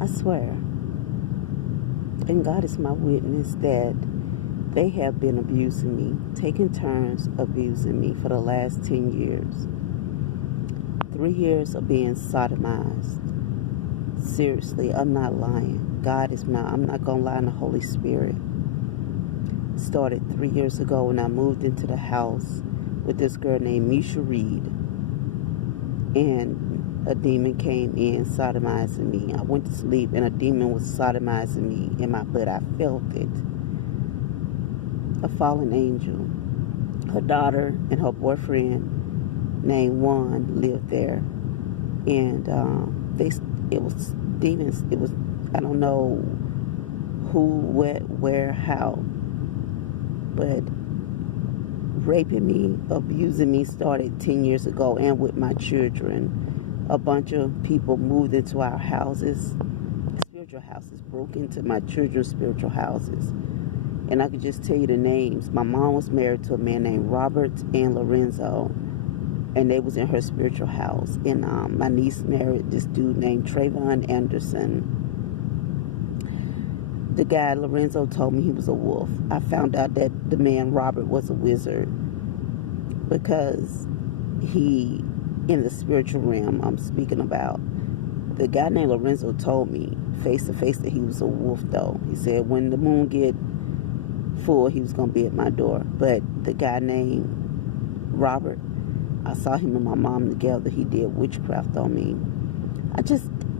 I swear, and God is my witness, that they have been abusing me, taking turns abusing me for the last 10 years. 3 years of being sodomized. Seriously, I'm not lying. I'm not going to lie on the Holy Spirit. It started 3 years ago when I moved into the house with this girl named Misha Reed. And a demon came in sodomizing me. I went to sleep and a demon was sodomizing me in my butt. I felt it. A fallen angel. Her daughter and her boyfriend named Juan lived there. And it was demons. It was, I don't know who, what, where, how, but raping me, abusing me started 10 years ago, and with my children. A bunch of people moved into our houses, spiritual houses, broke into my children's spiritual houses. And I could just tell you the names. My mom was married to a man named Robert and Lorenzo, and they was in her spiritual house. And my niece married this dude named Trayvon Anderson. The guy Lorenzo told me he was a wolf. I found out that the man Robert was a wizard, because he, in the spiritual realm I'm speaking about, the guy named Lorenzo told me face to face that he was a wolf though. He said when the moon get full he was going to be at my door. But the guy named Robert, I saw him and my mom together. He did witchcraft on me.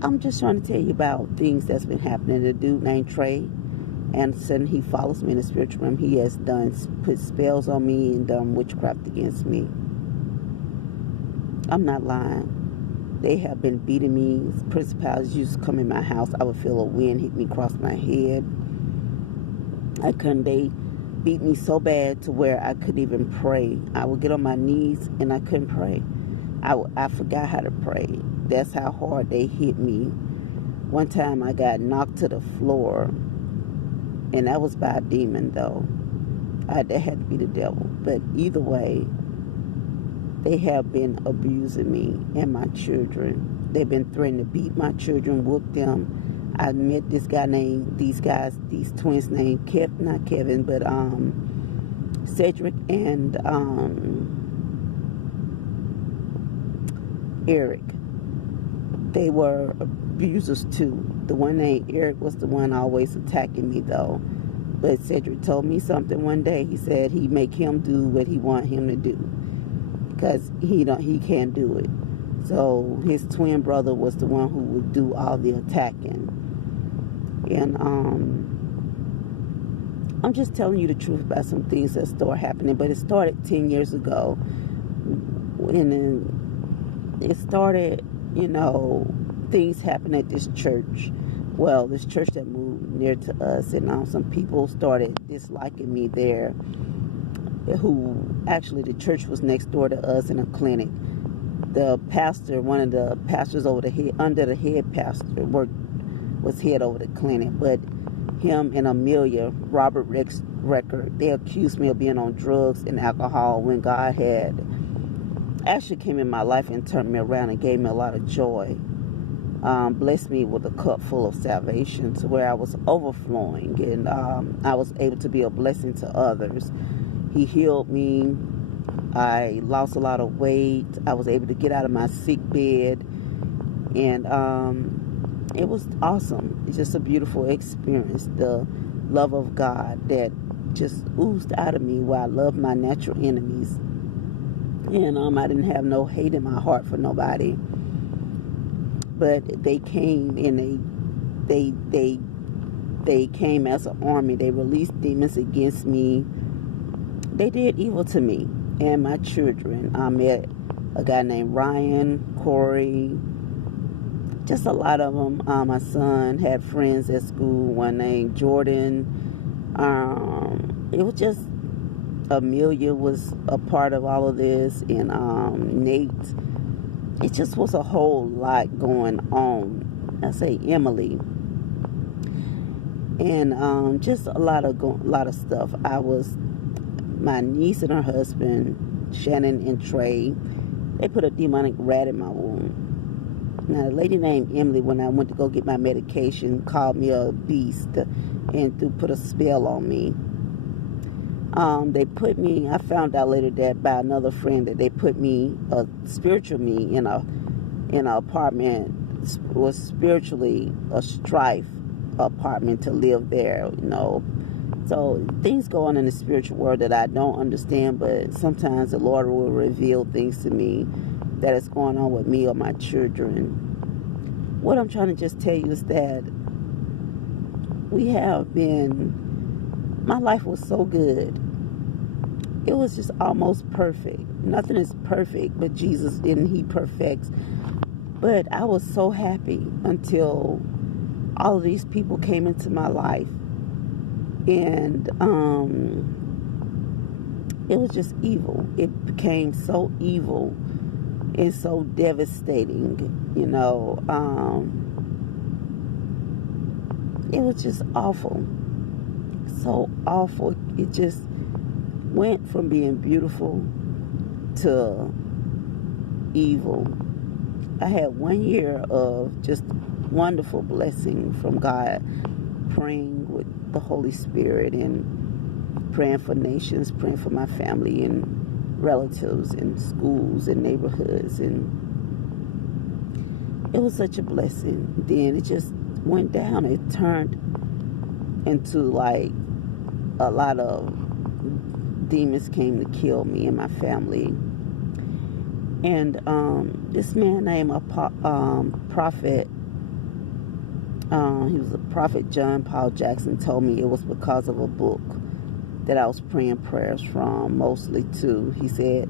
I'm just trying to tell you about things that's been happening. The dude named Trey Anderson, he follows me in the spiritual realm. He has put spells on me and done witchcraft against me. I'm not lying. They have been beating me. Principalities used to come in my house. I would feel a wind hit me across my head. They beat me so bad to where I couldn't even pray. I would get on my knees and I couldn't pray. I forgot how to pray. That's how hard they hit me. One time I got knocked to the floor, and that was by a demon though. That had to be the devil. But either way, they have been abusing me and my children. They've been threatening to beat my children, whoop them. I met these twins named not Kevin, but Cedric and Eric. They were abusers too. The one named Eric was the one always attacking me though. But Cedric told me something one day. He said he'd make him do what he want him to do, because he can't do it. So his twin brother was the one who would do all the attacking. And I'm just telling you the truth about some things that started happening. But it started 10 years ago. And then it started, things happened at this church. Well, this church that moved near to us. And some people started disliking me there. Actually, the church was next door to us in a clinic. The pastor, one of the pastors under the head pastor, was head over the clinic. But him and Amelia, Robert Record, they accused me of being on drugs and alcohol when God had actually came in my life and turned me around and gave me a lot of joy. Blessed me with a cup full of salvation to where I was overflowing, and I was able to be a blessing to others. He healed me. I lost a lot of weight. I was able to get out of my sick bed, and it was awesome. It's just a beautiful experience. The love of God that just oozed out of me, while I loved my natural enemies. And I didn't have no hate in my heart for nobody. But they came and they came as an army. They released demons against me. They did evil to me and my children. I met a guy named Ryan, Corey, just a lot of them. My son had friends at school, one named Jordan. It was just, Amelia was a part of all of this, and Nate. It just was a whole lot going on. I say Emily. And just a lot of stuff. My niece and her husband, Shannon and Trey, they put a demonic rat in my womb. Now, a lady named Emily, when I went to go get my medication, called me a beast and put a spell on me. They put me, I found out later that by another friend that they put me, a spiritual me, in an apartment. It was spiritually a strife apartment to live there, you know. So things go on in the spiritual world that I don't understand, but sometimes the Lord will reveal things to me that is going on with me or my children. What I'm trying to just tell you is that my life was so good. It was just almost perfect. Nothing is perfect, but Jesus, and He perfects. But I was so happy until all of these people came into my life. And it was just evil. It became so evil and so devastating, you know. It was just awful. So awful. It just went from being beautiful to evil. I had 1 year of just wonderful blessing from God, praying with the Holy Spirit and praying for nations, praying for my family and relatives and schools and neighborhoods, and it was such a blessing. Then it just went down. It turned into like a lot of demons came to kill me and my family. And this man named Prophet, he was a Prophet John Paul Jackson, told me it was because of a book that I was praying prayers from, mostly too. He said,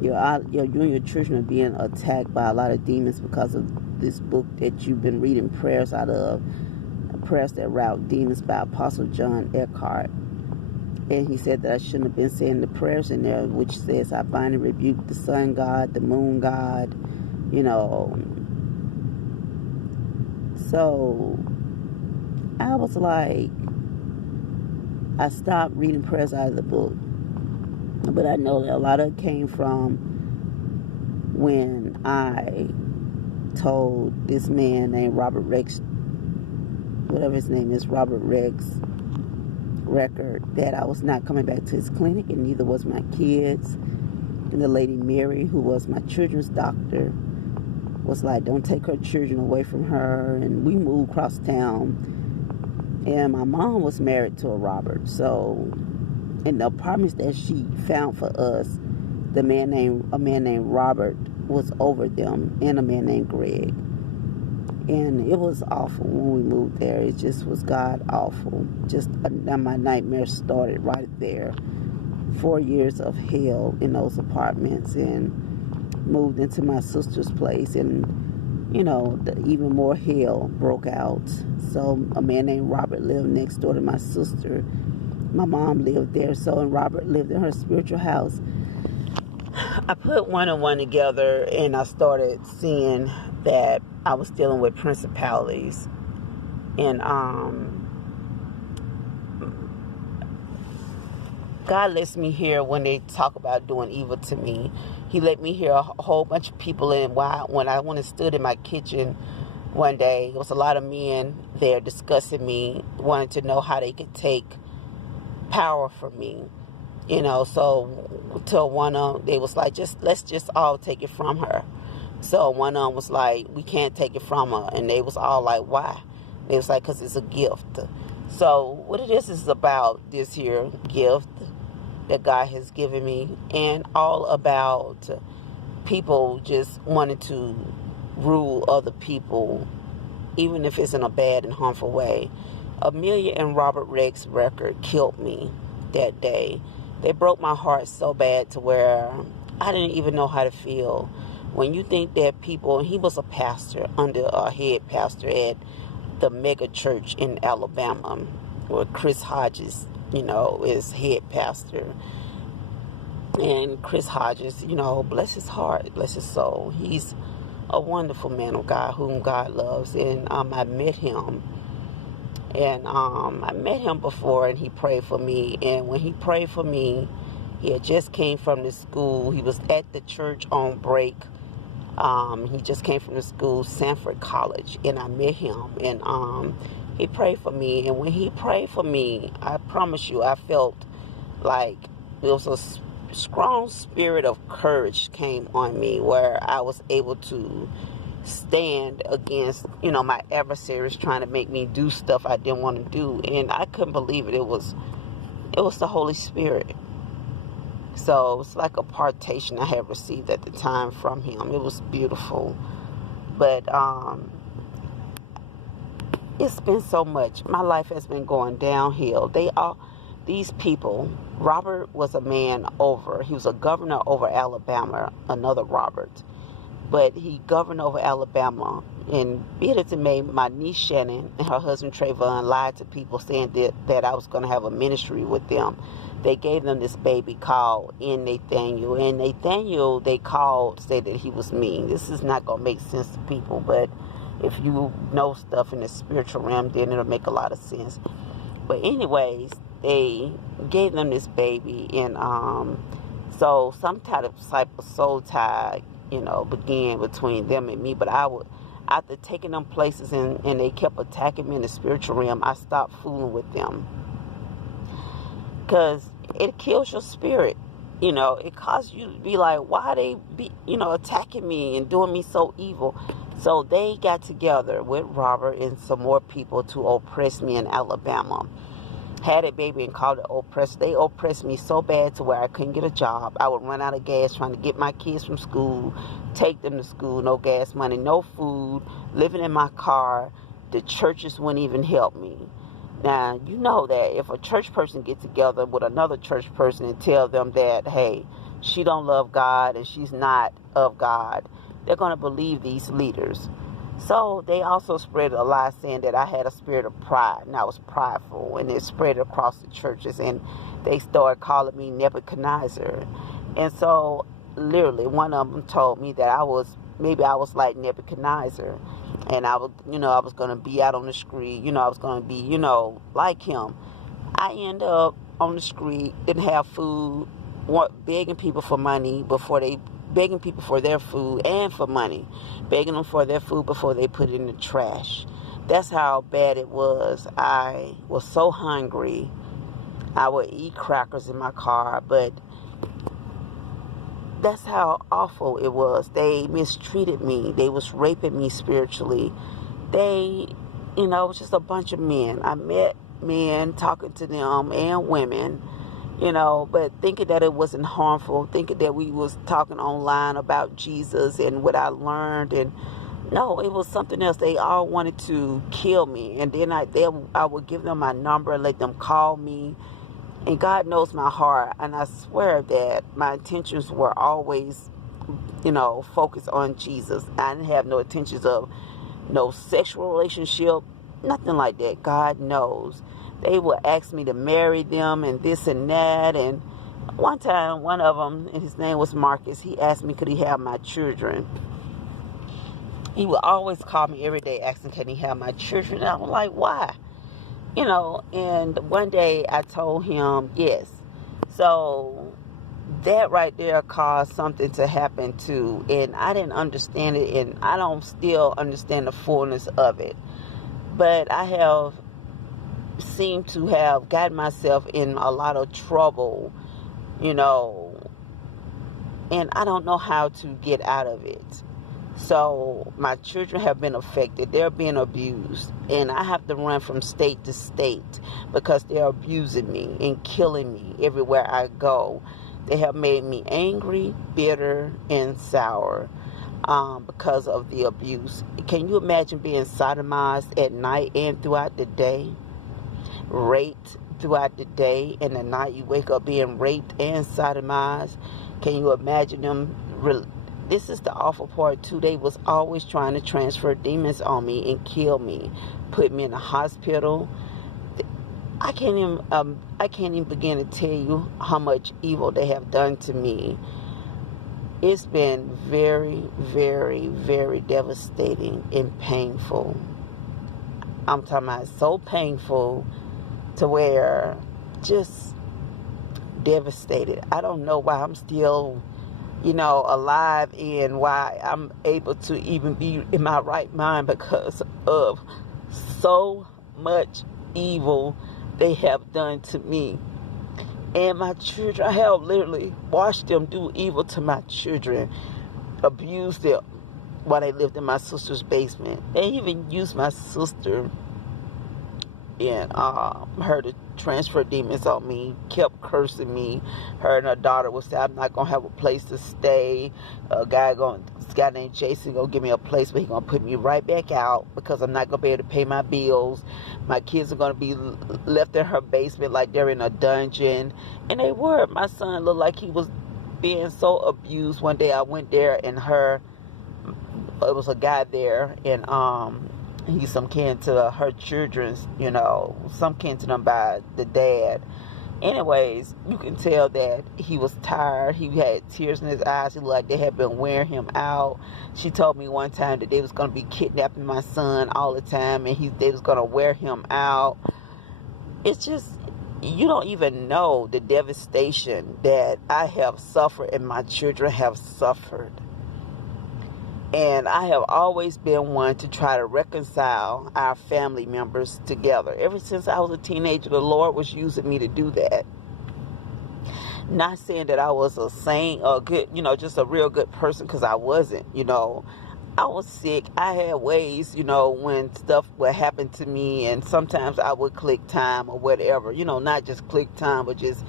you and your children are being attacked by a lot of demons because of this book that you've been reading prayers out of, Prayers That Rout Demons by Apostle John Eckhart. And he said that I shouldn't have been saying the prayers in there, which says, I bind and rebuke the sun god, the moon god, you know. So I was like, I stopped reading prayers out of the book. But I know that a lot of it came from when I told this man named Robert Rex, whatever his name is, Robert Rex Record, that I was not coming back to his clinic, and neither was my kids. And the lady Mary, who was my children's doctor, was like, don't take her children away from her. And we moved across town, and my mom was married to a Robert. So in the apartments that she found for us, a man named Robert was over them, and a man named Greg. And it was awful when we moved there. It just was God awful. Just my nightmare started right there. 4 years of hell in those apartments, and moved into my sister's place, and you know, even more hell broke out. So a man named Robert lived next door to my sister. My mom lived there, so and Robert lived in her spiritual house. I put one and one together, and I started seeing that I was dealing with principalities. And God lets me hear when they talk about doing evil to me. He let me hear a whole bunch of people in. When I went and stood in my kitchen one day, there was a lot of men there discussing me, wanting to know how they could take power from me. You know, so till one of them, they was like, let's just all take it from her. So one of them was like, we can't take it from her. And they was all like, why? They was like, because it's a gift. So what it is about this here gift that God has given me, and all about people just wanting to rule other people, even if it's in a bad and harmful way. Amelia and Robert Rex Record killed me that day. They broke my heart so bad to where I didn't even know how to feel. When you think that people, he was a pastor, under a head pastor at the mega church in Alabama, where Chris Hodges, you know, is head pastor. And Chris Hodges, you know, bless his heart, bless his soul. He's a wonderful man of God whom God loves. And I met him. And I met him before, and he prayed for me. And when he prayed for me, he had just came from the school. He was at the church on break He just came from the school, Sanford College, and I met him, and he prayed for me. And when he prayed for me, I promise you, I felt like it was a strong spirit of courage came on me, where I was able to stand against, my adversaries trying to make me do stuff I didn't want to do. And I couldn't believe it. It was the Holy Spirit. So it's like a partition I had received at the time from him. It was beautiful. But it's been so much. My life has been going downhill. These people, Robert was a man he was a governor over Alabama, another Robert. But he governed over Alabama. And be it as it may, my niece Shannon and her husband Trayvon lied to people saying that I was going to have a ministry with them. They gave them this baby called Nathaniel. And Nathaniel, they said that he was me. This is not going to make sense to people, but if you know stuff in the spiritual realm, then it'll make a lot of sense. But anyways, they gave them this baby, and so some type of soul tie, began between them and me. But after taking them places and they kept attacking me in the spiritual realm, I stopped fooling with them. Because it kills your spirit. It causes you to be like, why they be, attacking me and doing me so evil? So they got together with Robert and some more people to oppress me in Alabama. Had a baby and called it oppressed. They oppressed me so bad to where I couldn't get a job. I would run out of gas trying to get my kids from school, take them to school, no gas money, no food, living in my car. The churches wouldn't even help me. Now, you know that if a church person gets together with another church person and tell them that, hey, she don't love God and she's not of God, they're going to believe these leaders. So they also spread a lie saying that I had a spirit of pride and I was prideful, and it spread across the churches, and they started calling me Nebuchadnezzar. And so literally one of them told me that I was like Nebuchadnezzar, and I was going to be out on the street, I was going to be, like him. I end up on the street, didn't have food, begging people for money begging people for their food and for money, begging them for their food before they put it in the trash. That's how bad it was. I was so hungry. I would eat crackers in my car, but that's how awful it was. They mistreated me. They was raping me spiritually. It was just a bunch of men. I met men, talking to them, and women, but thinking that it wasn't harmful, thinking that we was talking online about Jesus and what I learned, and no, it was something else. They all wanted to kill me, and then I would give them my number and let them call me, and God knows my heart, and I swear that my intentions were always, focused on Jesus. I didn't have no intentions of no sexual relationship, nothing like that. God knows. They would ask me to marry them and this and that. And one time, one of them, and his name was Marcus, he asked me could he have my children. He would always call me every day asking can he have my children. And I was like, why? And one day I told him yes. So that right there caused something to happen too. And I didn't understand it, and I don't still understand the fullness of it. But I have seem to have gotten myself in a lot of trouble, and I don't know how to get out of it. So my children have been affected. They're being abused, and I have to run from state to state because they're abusing me and killing me everywhere I go. They have made me angry, bitter, and sour because of the abuse. Can you imagine being sodomized at night and throughout the day? Raped throughout the day, and at night you wake up being raped and sodomized. Can you imagine them? This is the awful part too. They was always trying to transfer demons on me and kill me, put me in a hospital. I can't even begin to tell you how much evil they have done to me. It's been very, very, very devastating and painful. I'm talking about so painful to where just devastated. I don't know why I'm still alive, and why I'm able to even be in my right mind, because of so much evil they have done to me. And my children, I have literally watched them do evil to my children, abuse them while they lived in my sister's basement. They even used my sister and her to transfer demons on me, kept cursing me. Her and her daughter would say, I'm not going to have a place to stay. This guy named Jason going to give me a place, but he's going to put me right back out because I'm not going to be able to pay my bills. My kids are going to be left in her basement like they're in a dungeon. And they were. My son looked like he was being so abused. One day I went there, and it was a guy there, and he's some kin to her children's, some kin to them by the dad. Anyways, you can tell that he was tired. He had tears in his eyes. He looked like they had been wearing him out. She told me one time that they was going to be kidnapping my son all the time, and they was going to wear him out. It's just, you don't even know the devastation that I have suffered and my children have suffered. And I have always been one to try to reconcile our family members together. Ever since I was a teenager, the Lord was using me to do that. Not saying that I was a saint or good, just a real good person, because I wasn't, I was sick. I had ways, when stuff would happen to me, and sometimes I would click time or whatever, not just click time, but just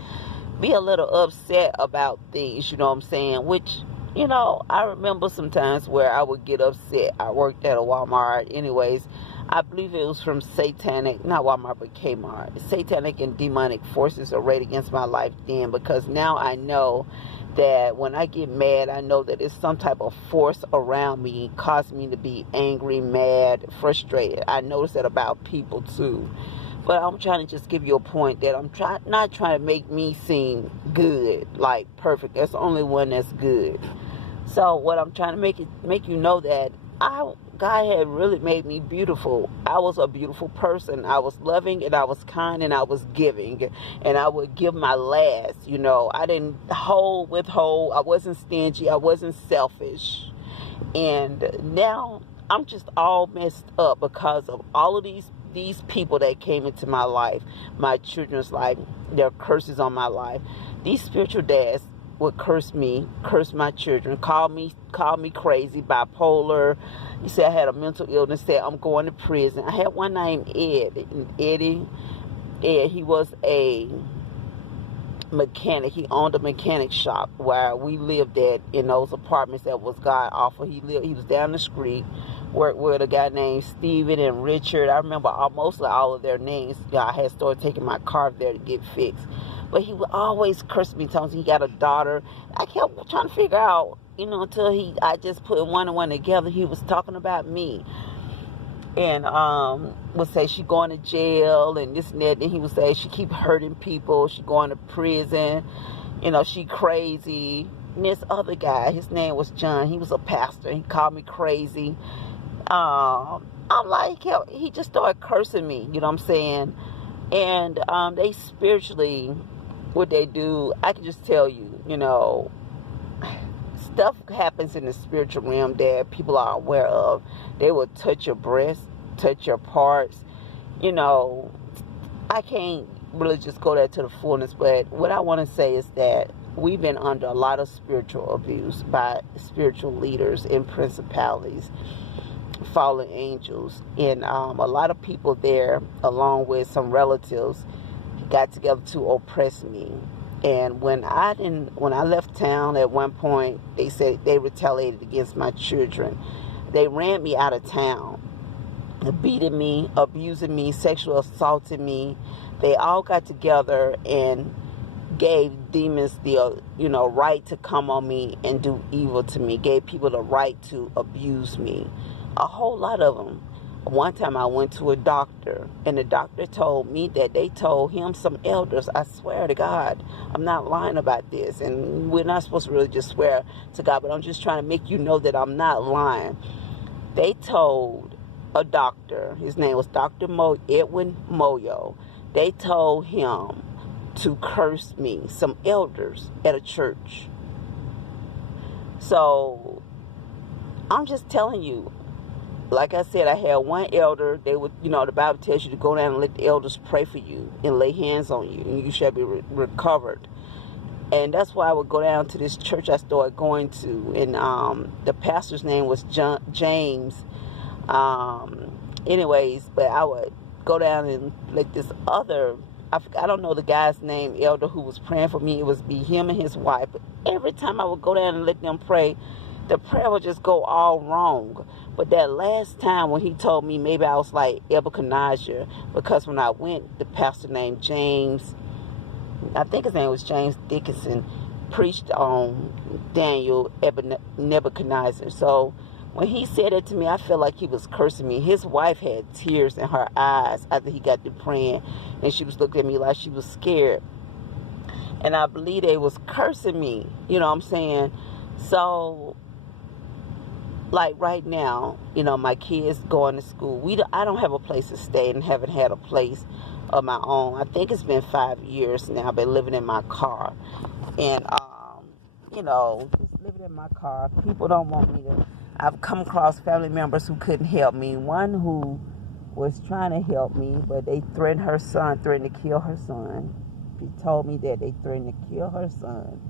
be a little upset about things, which, I remember sometimes where I would get upset. I worked at a Walmart. Anyways, I believe it was from not Walmart, but Kmart. Satanic and demonic forces arrayed against my life then, because now I know that when I get mad, I know that it's some type of force around me causing me to be angry, mad, frustrated. I notice that about people too. But I'm trying to just give you a point that I'm not trying to make me seem good, like perfect. That's the only one that's good. So what I'm trying to make you know that God had really made me beautiful. I was a beautiful person. I was loving, and I was kind, and I was giving, and I would give my last. I didn't withhold. I wasn't stingy. I wasn't selfish. And now I'm just all messed up because of all of these people that came into my life, my children's life, their curses on my life. These spiritual dads would curse me, curse my children, call me crazy, bipolar. He said I had a mental illness, said I'm going to prison. I had one named Eddie. He was a mechanic. He owned a mechanic shop where we lived in those apartments that was God awful. He was down the street. Worked with a guy named Steven and Richard. I remember mostly all of their names. I had started taking my car there to get fixed. But he would always curse me, telling me he got a daughter. I kept trying to figure out, until I just put one and one together. He was talking about me. And would say she going to jail and this and that. Then he would say she keep hurting people. She going to prison. She crazy. And this other guy, his name was John. He was a pastor. He called me crazy. I'm like, he just started cursing me, you know what I'm saying? And they spiritually, what they do, I can just tell you, stuff happens in the spiritual realm that people are aware of. They will touch your breast, touch your parts. I can't really just go there to the fullness, but what I want to say is that we've been under a lot of spiritual abuse by spiritual leaders and principalities, fallen angels, and a lot of people there, along with some relatives, got together to oppress me. And when I left town at one point, they said they retaliated against my children. They ran me out of town, beating me, abusing me, sexual assaulting me. They all got together and gave demons the right to come on me and do evil to me. Gave people the right to abuse me. A whole lot of them. One time I went to a doctor, and the doctor told me that they told him, some elders, I swear to God, I'm not lying about this, and we're not supposed to really just swear to God, but I'm just trying to make you know that I'm not lying. They told a doctor, his name was Dr. Edwin Moyo, they told him to curse me, some elders at a church. So I'm just telling you, like I said, I had one elder. They would, the Bible tells you to go down and let the elders pray for you and lay hands on you, and you shall be recovered. And that's why I would go down to this church I started going to, and the pastor's name was James. Anyways, but I would go down and let this other, I don't know the guy's name, elder, who was praying for me. It was be him and his wife. But every time I would go down and let them pray, the prayer would just go all wrong. But that last time when he told me, maybe I was like Nebuchadnezzar, because when I went, the pastor named James, I think his name was James Dickinson, preached on Daniel Nebuchadnezzar. So when he said it to me, I felt like he was cursing me. His wife had tears in her eyes after he got to praying, and she was looking at me like she was scared. And I believe they was cursing me, you know what I'm saying? So, like right now, my kids going to school. I don't have a place to stay and haven't had a place of my own. I think it's been 5 years now. I've been living in my car. And, just living in my car. People don't want me to. I've come across family members who couldn't help me. One who was trying to help me, but they threatened to kill her son. She told me that they threatened to kill her son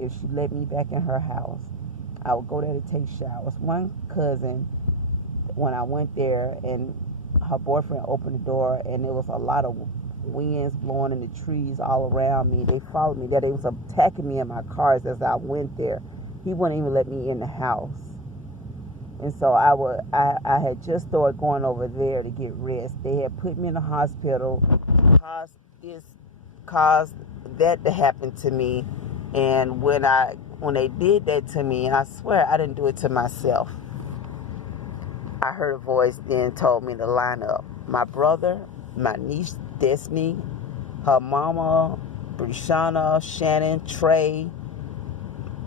if she let me back in her house. I would go there to take showers. One cousin, when I went there, and her boyfriend opened the door, and there was a lot of winds blowing in the trees all around me. They followed me there. They was attacking me in my cars as I went there. He wouldn't even let me in the house. And so I had just started going over there to get rest. They had put me in the hospital, caused that to happen to me. And when they did that to me, I swear I didn't do it to myself. I heard a voice then told me to line up. My brother, my niece Destiny, her mama, Brishana, Shannon, Trey,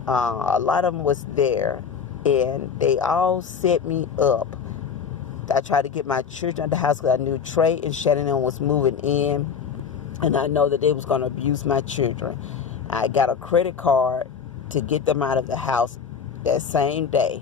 a lot of them was there, and they all set me up. I tried to get my children out of the house because I knew Trey and Shannon was moving in, and I know that they was going to abuse my children. I got a credit card to get them out of the house that same day.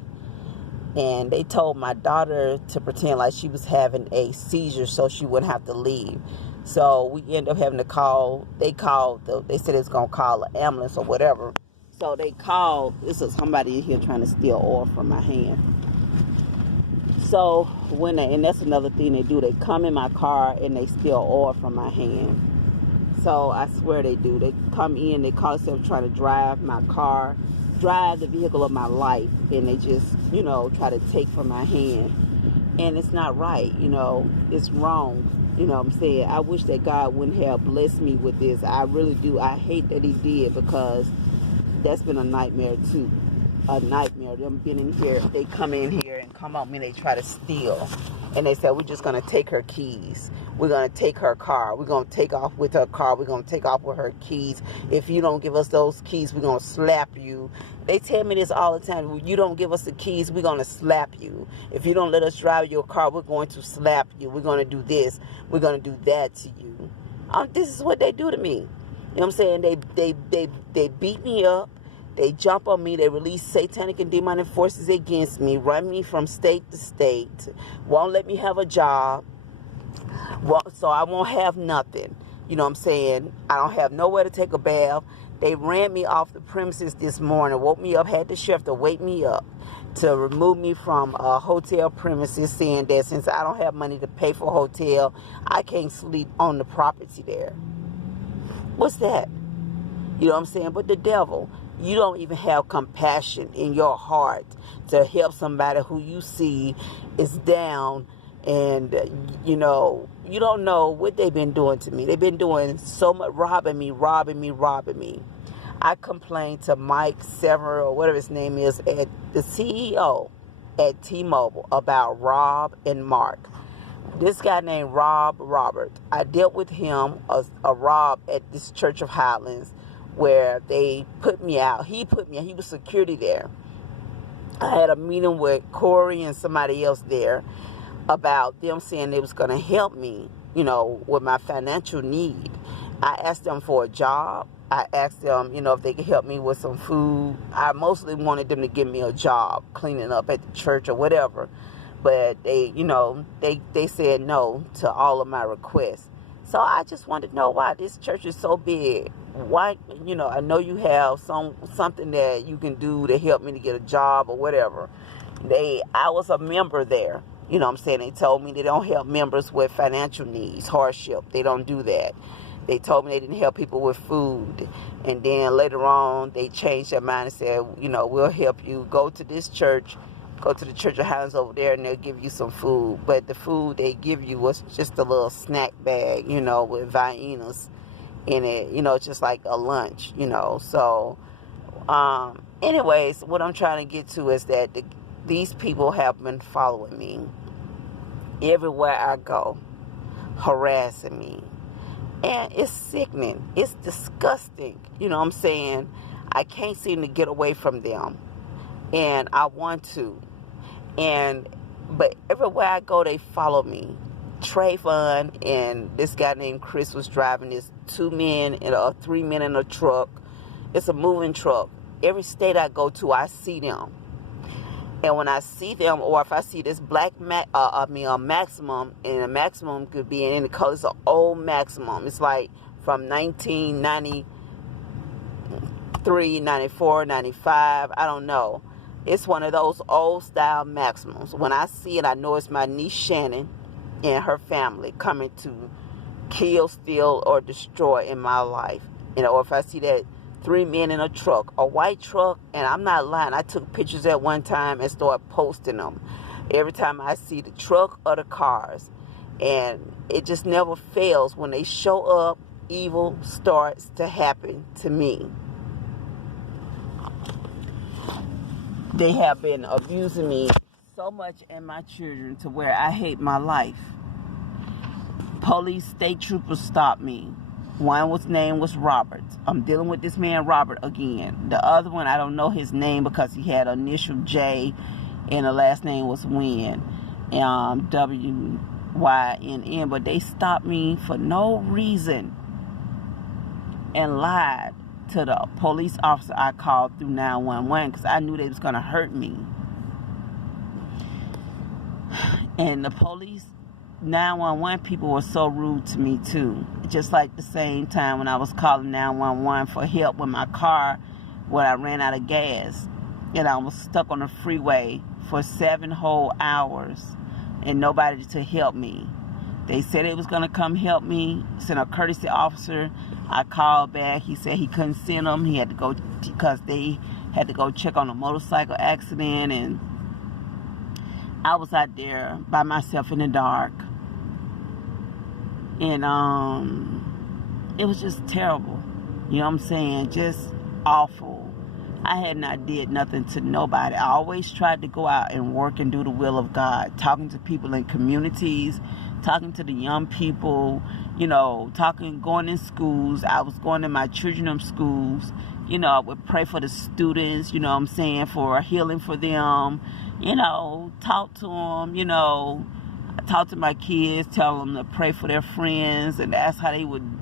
And they told my daughter to pretend like she was having a seizure so she wouldn't have to leave. So we ended up having to call. They said it was going to call an ambulance or whatever. So they called. This is somebody in here trying to steal oil from my hand. So and that's another thing they do. They come in my car and they steal oil from my hand. So I swear they do. They come in, they call themselves trying to drive my car, drive the vehicle of my life, and they just, try to take from my hand. And it's not right, it's wrong. You know what I'm saying? I wish that God wouldn't have blessed me with this. I really do. I hate that he did, because that's been a nightmare too. A nightmare. Them been in here, they come in here and come on me, they try to steal. And they said, we're just going to take her keys. We're going to take her car. We're going to take off with her car. We're going to take off with her keys. If you don't give us those keys, we're going to slap you. They tell me this all the time. When you don't give us the keys, we're going to slap you. If you don't let us drive your car, we're going to slap you. We're going to do this. We're going to do that to you. This is what they do to me. You know what I'm saying? They beat me up. They jump on me. They release satanic and demonic forces against me, run me from state to state, won't let me have a job, so I won't have nothing. You know what I'm saying? I don't have nowhere to take a bath. They ran me off the premises this morning, woke me up, had the sheriff to wake me up to remove me from a hotel premises, saying that since I don't have money to pay for a hotel, I can't sleep on the property there. What's that? You know what I'm saying? But the devil, you don't even have compassion in your heart to help somebody who you see is down, and you don't know what they've been doing to me. They've been doing so much, robbing me. I complained to Mike Sever, or whatever his name is, at the CEO at T-Mobile, about Rob and Mark. This guy named Rob Robert. I dealt with him, a Rob, at this Church of Highlands, where they put me out. He put me out. He was security there. I had a meeting with Corey and somebody else there about them saying they was going to help me, with my financial need. I asked them for a job. I asked them, if they could help me with some food. I mostly wanted them to give me a job, cleaning up at the church or whatever. But they, they said no to all of my requests. So I just wanted to know why this church is so big. Why, I know you have something that you can do to help me to get a job or whatever. I was a member there. You know what I'm saying? They told me they don't help members with financial needs, hardship. They don't do that. They told me they didn't help people with food. And then later on, they changed their mind and said, we'll help you. Go to this church. Go to the Church of Highlands over there, and they'll give you some food. But the food they give you was just a little snack bag, with Viennas in it, just like a lunch, So, anyways, what I'm trying to get to is that these people have been following me everywhere I go, harassing me. And it's sickening. It's disgusting. You know what I'm saying? I can't seem to get away from them. And I want to. But everywhere I go, they follow me. Trayvon and this guy named Chris was driving this 3 men in a truck. It's a moving truck. Every state I go to, I see them. And when I see them, or if I see this black a Maximum, and a Maximum could be in any color, it's an old Maximum. It's like from 1993, 94, 95, I don't know. It's one of those old style Maximums. When I see it, I know it's my niece Shannon and her family coming to kill, steal, or destroy in my life. Or if I see that 3 men in a truck, a white truck, and I'm not lying, I took pictures at one time and started posting them every time I see the truck or the cars. And it just never fails. When they show up, evil starts to happen to me. They have been abusing me so much and my children to where I hate my life. Police, state troopers stopped me. One name was Robert. I'm dealing with this man Robert again. The other one, I don't know his name because he had initial J and the last name was Wynn, W-Y-N-N. But they stopped me for no reason and lied to the police officer I called through 911 because I knew they was going to hurt me. And the police 911 people were so rude to me too. Just like the same time when I was calling 911 for help with my car when I ran out of gas and I was stuck on the freeway for 7 whole hours and nobody to help me. They said it was going to come help me, send a courtesy officer. I called back. He said he couldn't send them. He had to go because they had to go check on a motorcycle accident, and I was out there by myself in the dark. And it was just terrible. You know what I'm saying? Just awful. I had not did nothing to nobody. I always tried to go out and work and do the will of God, talking to people in communities, talking to the young people, going in schools. I was going to my children's schools. I would pray for the students, for healing for them, talk to them, talk to my kids, tell them to pray for their friends and ask how they would,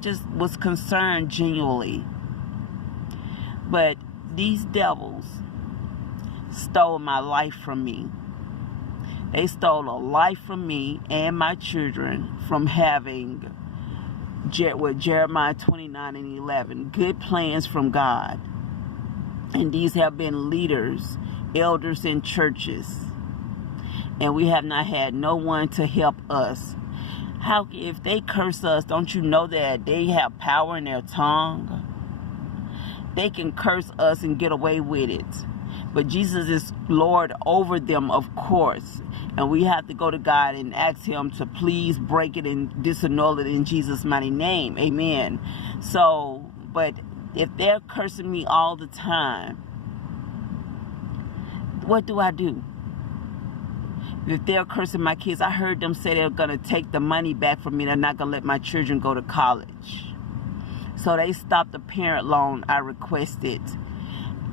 just was concerned genuinely. But these devils stole my life from me. They stole a life from me and my children from having, with Jeremiah 29:11, good plans from God. And these have been leaders, elders in churches. And we have not had no one to help us. How, if they curse us, don't you know that they have power in their tongue? They can curse us and get away with it. But Jesus is Lord over them, of course. And we have to go to God and ask him to please break it and disannul it in Jesus' mighty name. Amen. So, but if they're cursing me all the time, what do I do? If they're cursing my kids, I heard them say they're going to take the money back from me. They're not going to let my children go to college. So they stopped the parent loan I requested.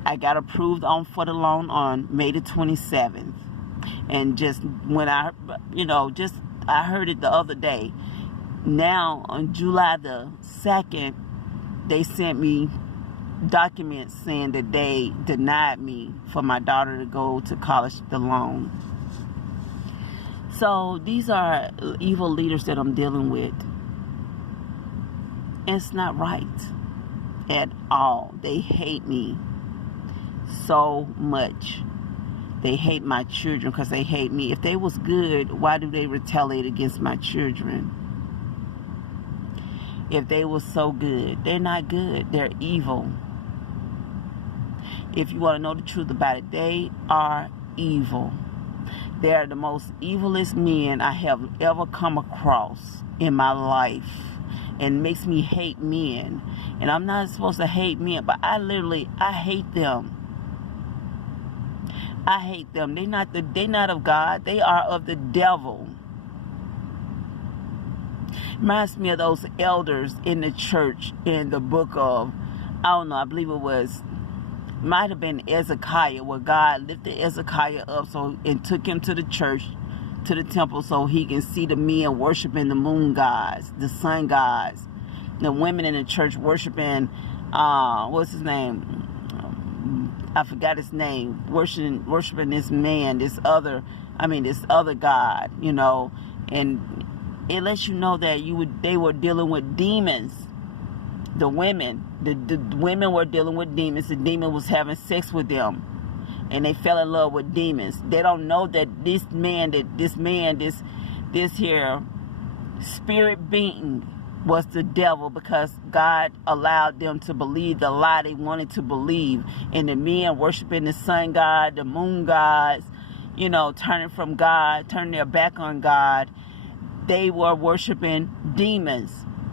I got approved for the loan on May the 27th. And just when I heard it the other day, Now, on July the 2nd, they sent me documents saying that they denied me for my daughter to go to college, the loan. So these are evil leaders that I'm dealing with. It's not right at all. They hate me so much. They hate my children because they hate me. If they was good, why do they retaliate against my children? If they were so good, they're not good. They're evil. If you want to know the truth about it, they are evil. They are the most evilest men I have ever come across in my life. And makes me hate men. And I'm not supposed to hate men, but I hate them. I hate them. They're not of God. They are of the devil. Reminds me of those elders in the church in the book of, I don't know, I believe might have been Ezekiah, where God lifted Ezekiah up and took him to the church, to the temple, so he can see the men worshiping the moon gods, the sun gods, the women in the church worshiping, what's his name? I forgot his name. Worshiping this man, this other God, and it lets you know that they were dealing with demons. The women were dealing with demons. The demon was having sex with them, and they fell in love with demons. They don't know that this here spirit being was the devil, because God allowed them to believe the lie they wanted to believe. And the men worshiping the sun god, the moon gods, turning from God, turning their back on God. They were worshiping demons.